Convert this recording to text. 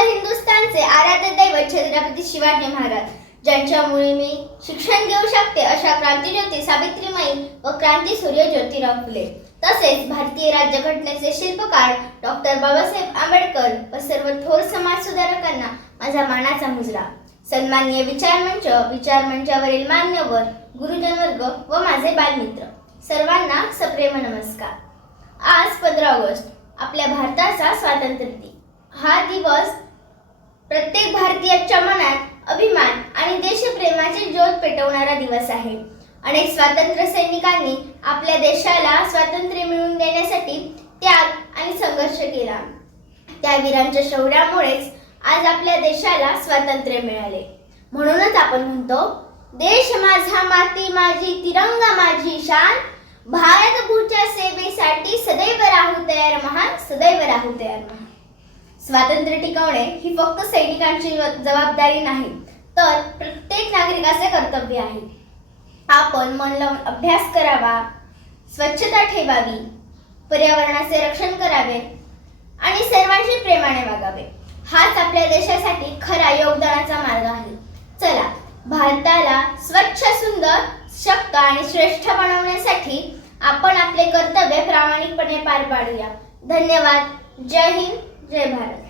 आपल्या हिंदुस्थानचे आराध्य दैवत छत्रपती शिवाजी महाराज, ज्यांच्यामुळे मी शिक्षण घेऊ शकते अशा क्रांतीज्योती सावित्रीमाई व क्रांतीसूर्य ज्योतिराव फुले, तसेच भारतीय राज्यघटनेचे शिल्पकार डॉक्टर बाबासाहेब आंबेडकर व सर्व थोर समाज सुधारकांना माझा मानाचा मुजरा. सन्माननीय विचारमंचावरील मान्यवर, गुरुजन वर्ग व माझे बालमित्र, सर्वांना सप्रेम नमस्कार. आज 15 ऑगस्ट आपल्या भारताचा स्वातंत्र्य दिन. हा दिवस प्रत्येक भारतीयाच्या मनात अभिमान आणि देशप्रेमाची ज्योत पेटवणारा दिवस आहे. अनेक स्वातंत्र्य सैनिकांनी आपल्या देशाला स्वातंत्र्य मिळवून देण्यासाठी त्याग आणि संघर्ष केला. त्या वीरांच्या शौर्यामुळेच आज आपल्या देशाला स्वातंत्र्य मिळाले. म्हणूनच आपण म्हणतो, देश माझा माती माझी तिरंगा माझी शान, भारत भूच्या सेवेसाठी सदैव राहू तयार महान, सदैव राहू तयार महान. स्वातंत्र्य टिकवणे ही फक्त सैनिकांची जबाबदारी नाही, तर प्रत्येक नागरिकाचे कर्तव्य आहे. आपण मन लावून अभ्यास करावा, स्वच्छता ठेवावी, पर्यावरणाचे रक्षण करावे आणि सर्वांशी प्रेमाने वागावे. हाच आपल्या देशासाठी खरा योगदानाचा मार्ग आहे. चला, भारताला स्वच्छ, सुंदर, शक्त आणि श्रेष्ठ बनवण्यासाठी आपण आपले कर्तव्य प्रामाणिकपणे पार पाडूया. धन्यवाद. जय हिंद, जय भारत.